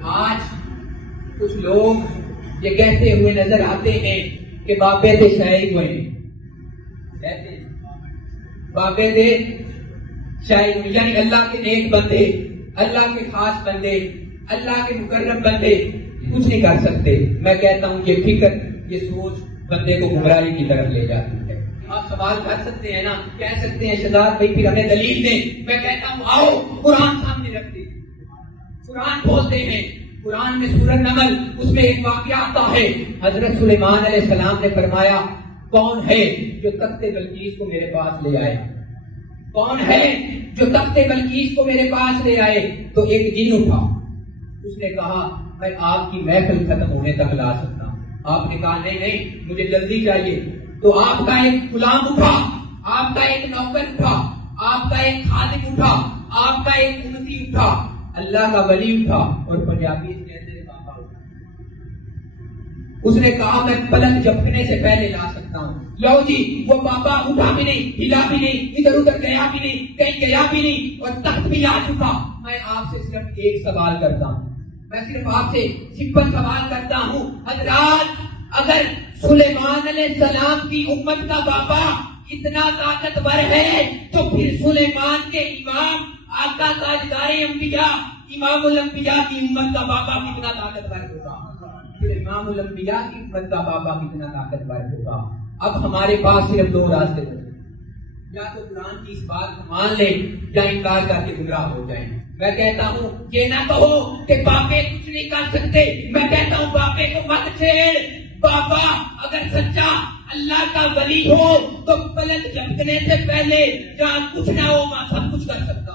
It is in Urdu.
آج کچھ لوگ یہ کہتے ہوئے نظر آتے ہیں کہ بابے سے شاعر ہوئے ہیں، کہتے ہیں بابے سے شاعر ہوئے، یعنی اللہ کے نیک بندے، اللہ کے خاص بندے، اللہ کے مقرب بندے کچھ نہیں کر سکتے۔ میں کہتا ہوں یہ فکر، یہ سوچ بندے کو گمراہی کی طرف لے جاتی ہے۔ آپ سوال کر سکتے ہیں نا، کہہ سکتے ہیں شہزاد بھائی پھر ہمیں دلیل دیں۔ میں کہتا ہوں آؤ قرآن سامنے رکھتے، قرآن بولتے ہیں، قرآن میں سورۃ نمل، اس میں ایک واقعہ آتا ہے، حضرت سلیمان علیہ السلام نے فرمایا کون ہے جو تخت بلقیس کو میرے پاس لے آئے؟ کون ہے جو تخت بلقیس کو میرے پاس لے آئے؟ تو ایک جن اٹھا، اس نے کہا میں آپ کی محفل ختم ہونے تک لا سکتا ہوں۔ آپ نے کہا نہیں نہیں مجھے جلدی چاہیے۔ تو آپ کا ایک غلام اٹھا، آپ کا ایک نوکر اٹھا، آپ کا ایک خادم اٹھا، آپ کا ایک امتی اٹھا، اللہ کا ولی اٹھا، اور پنجابی کہتے ہیں بابا اٹھا۔ اس نے کہا میں پلک جھپکنے سے پہلے لا سکتا ہوں۔ لو جی وہ بابا اٹھا بھی نہیں، ہلا بھی نہیں، ادھر ادھر گیا بھی نہیں، کہیں گیا بھی نہیں، اور تخت بھی آ چکا۔ میں آپ سے صرف ایک سوال کرتا ہوں، میں صرف آپ سے سمپل سوال کرتا ہوں، حضرات اگر سلیمان علیہ السلام کی امت کا بابا اتنا طاقتور ہے تو پھر سلیمان کے امام آقا تاجدار انبیاء امام الانبیاء کی امت کا بابا کتنا طاقتور ہوگا؟ پھر امام الانبیاء کی امت کا بابا کتنا طاقتور ہوگا؟ اب ہمارے پاس صرف دو راستے بچے، یا تو قرآن کی اس بات کو مان لیں یا انکار کر کے گمراہ ہو جائیں۔ میں کہتا ہوں یہ نہ کہو کہ باپے کچھ نہیں کر سکتے، میں کہتا ہوں باپے کو مت چھیڑ۔ بابا اگر سچا اللہ کا ولی ہو تو پلک جھپکنے سے پہلے جہاں کچھ نہ ہو وہاں سب کچھ کر سکتا